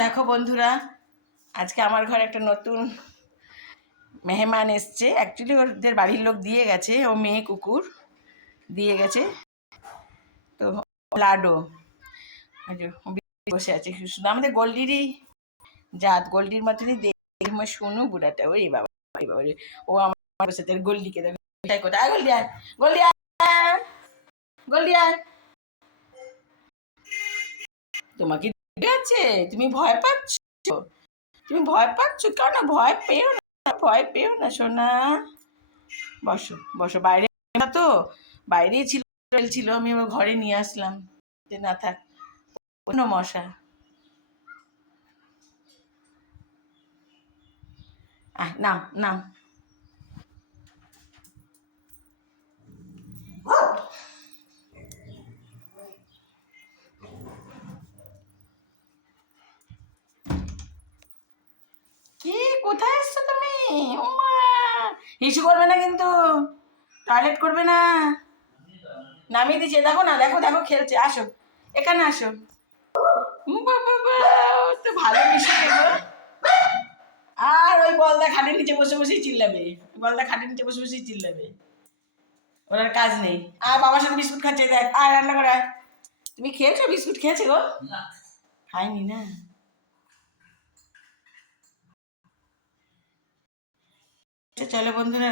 দেখো বন্ধুরা, আজকে আমার ঘরে একটা নতুন মেহমান এসছে। অ্যাকচুয়ালি ওদের বাড়ির লোক দিয়ে গেছে, ও মেয়ে কুকুর দিয়ে গেছে। তো লাডো বসে আছে, শুধু আমাদের গোল্ডিরই জাত, গোল্ডির মতনই দেখে শুনু বুড়াটা। ওই বাবা, ওই বাবা রে, ও আমার বসে তার গোল্ডিকে দেখো কোথায়। গোল্ডি আয়, গোল্ডি আয়, গোল্ডি আয়। তোমাকে আছে, তুমি ভয় পাচ্ছ, তুমি ভয় পাচ্ছ কেন? ভয় পেও না, ভয় পেও না সোনা। বসো বসো, বাইরে না তো, বাইরেই ছিল, আমি ওর ঘরে নিয়ে আসলাম যে না থাক কোনো মশা। নাম নাম কি, কোথায় এসছো তুমি? ওমা, হিসু করবে না কিন্তু, টয়লেট করবে না। নামিয়ে দিচ্ছে, দেখো না, দেখো দেখো খেলছে। আসো এখানে আসো। বাবা, তো ভালো মিশে গো। আর ওই বলদা খাটের নিচে বসে বসেই চিল্লাবে, বলদা খাটের নিচে বসে বসেই চিল্লাবে, ওর আর কাজ নেই। আর বাবার সাথে বিস্কুট খাচ্ছে, দেখ আর রান্না করে। তুমি খেয়েছো বিস্কুট? খেয়েছে গো? খাইনি না। চলো বন্ধুরা।